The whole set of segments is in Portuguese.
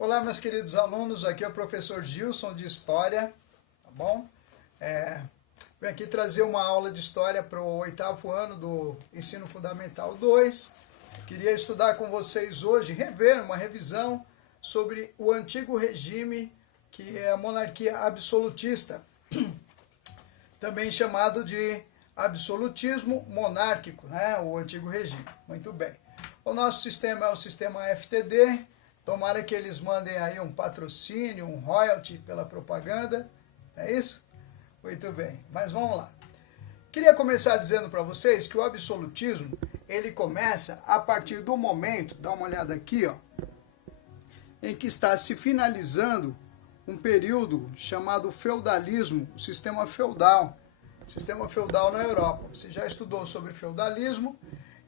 Olá, meus queridos alunos, aqui é o professor Gilson de História, tá bom? Venho aqui trazer uma aula de História para o 8º ano do Ensino Fundamental 2. Queria estudar com vocês hoje, rever uma revisão sobre o antigo regime, que é a monarquia absolutista, também chamado de absolutismo monárquico, né? O antigo regime. Muito bem. O nosso sistema é o sistema FTD. Tomara que eles mandem aí um patrocínio, um royalty pela propaganda. É isso? Muito bem. Mas vamos lá. Queria começar dizendo para vocês que o absolutismo, ele começa a partir do momento, dá uma olhada aqui, ó, em que está se finalizando um período chamado feudalismo, o sistema feudal na Europa. Você já estudou sobre feudalismo,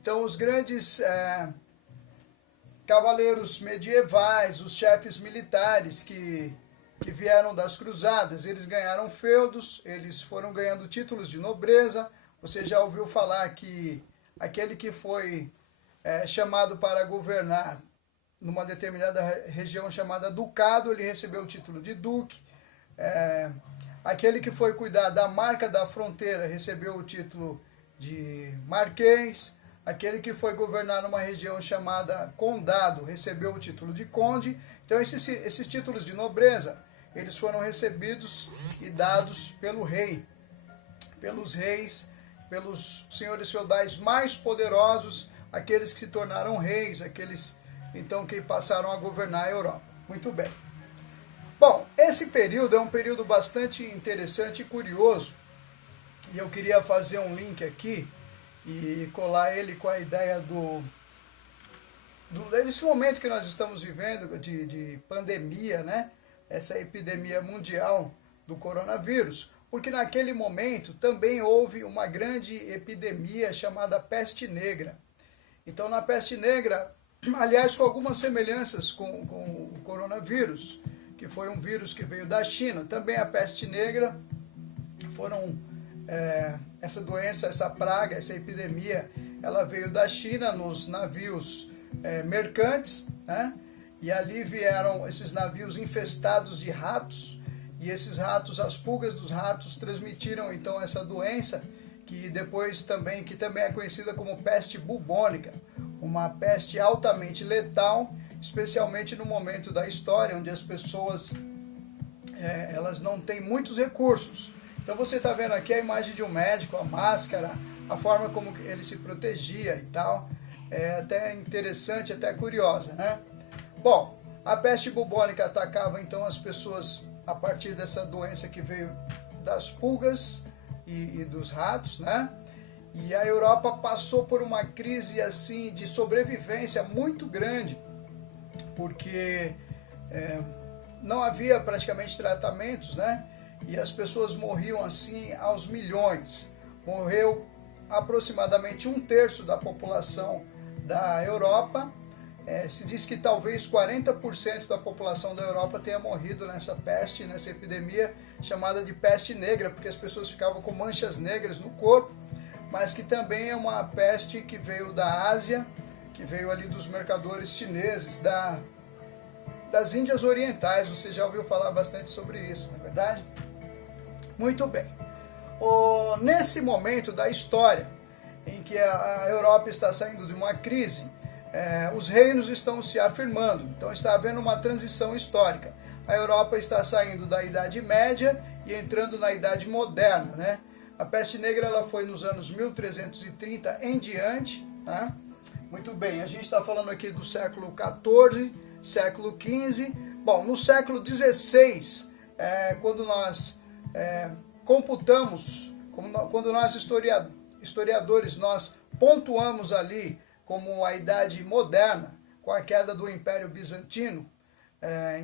então os grandes cavaleiros medievais, os chefes militares que vieram das cruzadas, eles ganharam feudos, eles foram ganhando títulos de nobreza. Você já ouviu falar que aquele que foi chamado para governar numa determinada região chamada ducado, ele recebeu o título de duque. Aquele que foi cuidar da marca da fronteira recebeu o título de marquês. Aquele que foi governar numa região chamada condado recebeu o título de conde. Então esses títulos de nobreza, eles foram recebidos e dados pelo rei, pelos reis, pelos senhores feudais mais poderosos, aqueles que se tornaram reis, aqueles então que passaram a governar a Europa. Muito bem. Bom, esse período é um período bastante interessante e curioso, e eu queria fazer um link aqui e colar ele com a ideia desse momento que nós estamos vivendo de pandemia, né? Essa epidemia mundial do coronavírus, porque naquele momento também houve uma grande epidemia chamada peste negra. Então, na peste negra, aliás, com algumas semelhanças com o coronavírus, que foi um vírus que veio da China, também a peste negra essa doença, essa praga, essa epidemia, ela veio da China nos navios mercantes, né? E ali vieram esses navios infestados de ratos, e esses ratos, as pulgas dos ratos transmitiram então essa doença, que também é conhecida como peste bubônica, uma peste altamente letal, especialmente no momento da história onde as pessoas elas não têm muitos recursos. Então você está vendo aqui a imagem de um médico, a máscara, a forma como ele se protegia e tal. É até interessante, até curiosa, né? Bom, a peste bubônica atacava então as pessoas a partir dessa doença que veio das pulgas e dos ratos, né? E a Europa passou por uma crise assim de sobrevivência muito grande, porque não havia praticamente tratamentos, né? E as pessoas morriam assim aos milhões. Morreu aproximadamente 1/3 da população da Europa. Se diz que talvez 40% da população da Europa tenha morrido nessa peste, nessa epidemia chamada de peste negra, porque as pessoas ficavam com manchas negras no corpo, mas que também é uma peste que veio da Ásia, que veio ali dos mercadores chineses, das Índias Orientais. Você já ouviu falar bastante sobre isso, não é verdade? Muito bem. Nesse momento da história, em que a Europa está saindo de uma crise, os reinos estão se afirmando, então está havendo uma transição histórica. A Europa está saindo da Idade Média e entrando na Idade Moderna, né? A peste negra ela foi nos anos 1330 em diante, né? Muito bem, a gente está falando aqui do século XIV, século XV. Bom, no século XVI, quando nós computamos, quando nós historiadores nós pontuamos ali como a Idade Moderna, com a queda do Império Bizantino,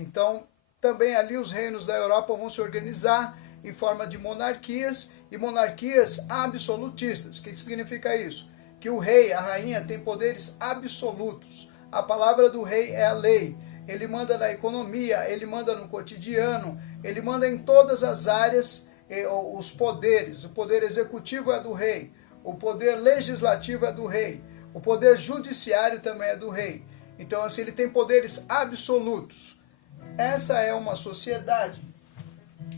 então também ali os reinos da Europa vão se organizar em forma de monarquias, e monarquias absolutistas. O que significa isso? Que o rei, a rainha, tem poderes absolutos. A palavra do rei é a lei. Ele manda na economia, ele manda no cotidiano, ele manda em todas as áreas os poderes. O poder executivo é do rei, o poder legislativo é do rei, o poder judiciário também é do rei. Então, assim, ele tem poderes absolutos. essa é uma sociedade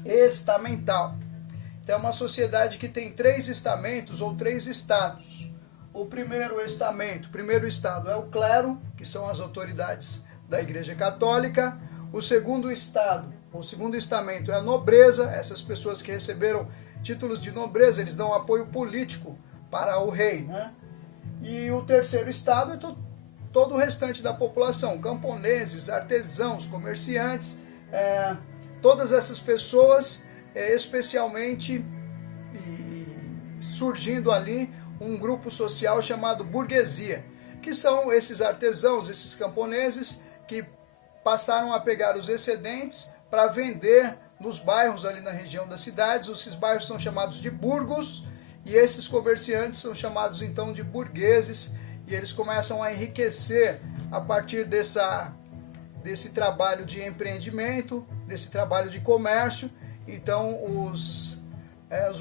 estamental. Então, é uma sociedade que tem 3 estamentos ou 3 estados. O primeiro estado é o clero, que são as autoridades da Igreja Católica. O segundo estamento é a nobreza, essas pessoas que receberam títulos de nobreza, eles dão apoio político para o rei, né? E o terceiro estado é todo o restante da população, camponeses, artesãos, comerciantes, todas essas pessoas, especialmente surgindo ali um grupo social chamado burguesia, que são esses artesãos, esses camponeses que passaram a pegar os excedentes para vender nos bairros ali na região das cidades. Esses bairros são chamados de burgos e esses comerciantes são chamados então de burgueses, e eles começam a enriquecer a partir desse trabalho de empreendimento, desse trabalho de comércio. Então os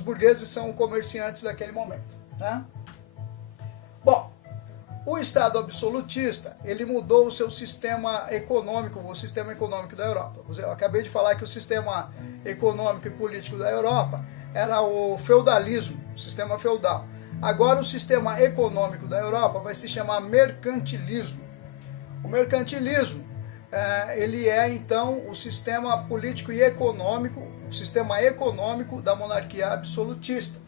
burgueses são comerciantes daquele momento, tá? Bom, o Estado absolutista, ele mudou o seu sistema econômico, o sistema econômico da Europa. Eu acabei de falar que o sistema econômico e político da Europa era o feudalismo, o sistema feudal. Agora o sistema econômico da Europa vai se chamar mercantilismo. O mercantilismo, ele é então o sistema político e econômico, o sistema econômico da monarquia absolutista.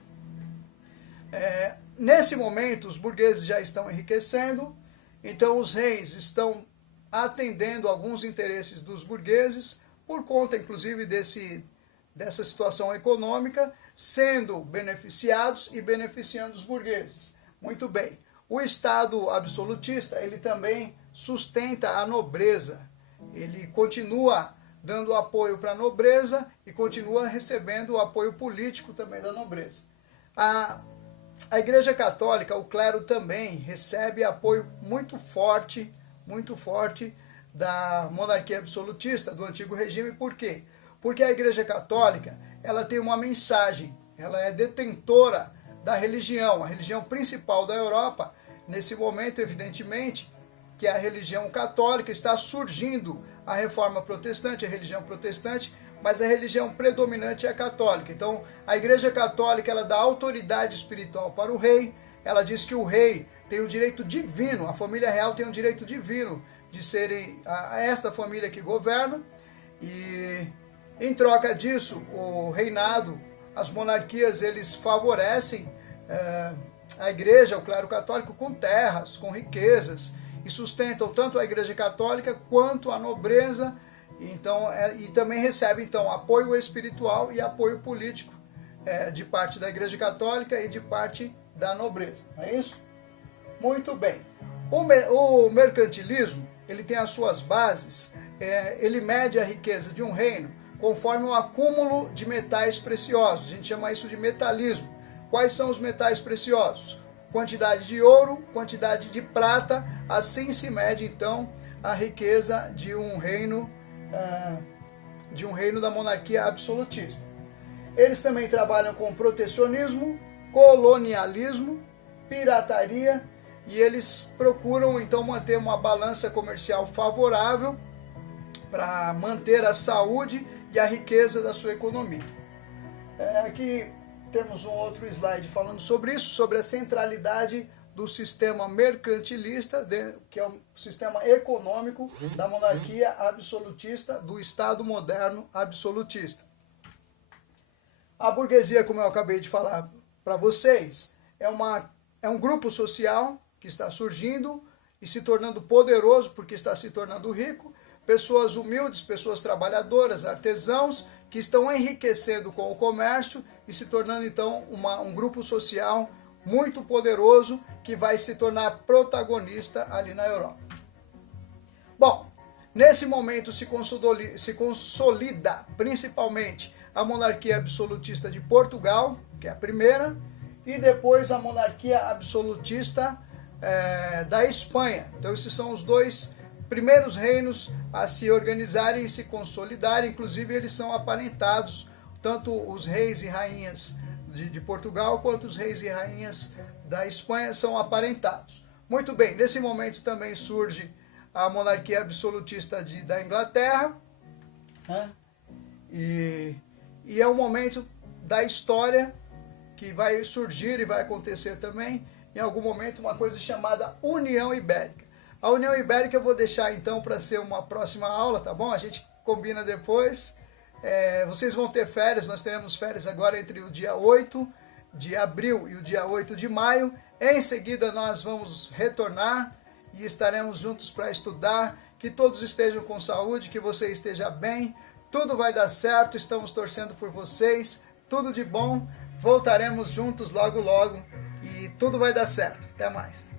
Nesse momento, os burgueses já estão enriquecendo, então os reis estão atendendo alguns interesses dos burgueses, por conta, inclusive, dessa situação econômica, sendo beneficiados e beneficiando os burgueses. Muito bem. O Estado absolutista, ele também sustenta a nobreza. Ele continua dando apoio para a nobreza e continua recebendo o apoio político também da nobreza. A Igreja Católica, o clero também recebe apoio muito forte da monarquia absolutista, do antigo regime. Por quê? Porque a Igreja Católica, ela tem uma mensagem, ela é detentora da religião, a religião principal da Europa. Nesse momento, evidentemente, que a religião católica está surgindo, a reforma protestante, a religião protestante, mas a religião predominante é a católica. Então, a Igreja Católica, ela dá autoridade espiritual para o rei, ela diz que o rei tem o direito divino, a família real tem o direito divino de serem esta família que governa, e em troca disso, o reinado, as monarquias, eles favorecem a igreja, o clero católico, com terras, com riquezas, e sustentam tanto a Igreja Católica quanto a nobreza. Então, e também recebe então apoio espiritual e apoio político de parte da Igreja Católica e de parte da nobreza. Não é isso? Muito bem. O mercantilismo, ele tem as suas bases, ele mede a riqueza de um reino conforme o acúmulo de metais preciosos. A gente chama isso de metalismo. Quais são os metais preciosos? Quantidade de ouro, quantidade de prata. Assim se mede então a riqueza de um reino da monarquia absolutista. Eles também trabalham com protecionismo, colonialismo, pirataria, e eles procuram então manter uma balança comercial favorável para manter a saúde e a riqueza da sua economia. Aqui temos um outro slide falando sobre isso, sobre a centralidade do sistema mercantilista, que é o sistema econômico da monarquia absolutista, do Estado moderno absolutista. A burguesia, como eu acabei de falar para vocês, é um grupo social que está surgindo e se tornando poderoso porque está se tornando rico, pessoas humildes, pessoas trabalhadoras, artesãos, que estão enriquecendo com o comércio e se tornando então um grupo social muito poderoso que vai se tornar protagonista ali na Europa. Bom, nesse momento se consolida principalmente a monarquia absolutista de Portugal, que é a primeira, e depois a monarquia absolutista da Espanha. Então esses são os dois primeiros reinos a se organizarem e se consolidarem. Inclusive eles são aparentados, tanto os reis e rainhas de Portugal quanto os reis e rainhas da Espanha são aparentados. Muito bem, nesse momento também surge a monarquia absolutista da Inglaterra, né? E é um momento da história que vai surgir e vai acontecer também, em algum momento, uma coisa chamada União Ibérica. A União Ibérica eu vou deixar então para ser uma próxima aula, tá bom? A gente combina depois. Vocês vão ter férias, nós teremos férias agora entre o dia 8 de abril e o dia 8 de maio. Em seguida nós vamos retornar e estaremos juntos para estudar. Que todos estejam com saúde, que você esteja bem. Tudo vai dar certo, estamos torcendo por vocês. Tudo de bom. Voltaremos juntos logo logo e tudo vai dar certo. Até mais.